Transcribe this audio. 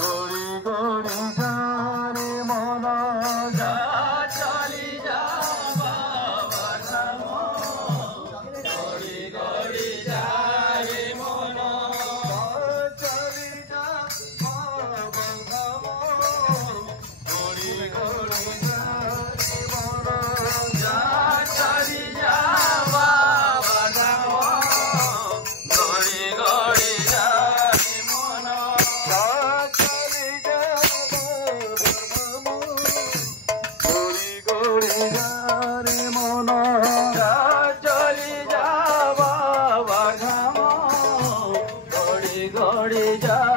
গড়ি গড়ি যারে মন যা চলি যা বাবা ধাম গড়ি গড়ি যারে মন চলি যা বাবা ধাম গড়ি গড়ি যারে মন যা চলি যা বাবা ধাম গড়ি গড়ি যারে মন যা চলি যা বাবা ধাম গড়ি গড়ি যারে মন যা চলি যা বাবা ধাম গড়ি গড়ি যা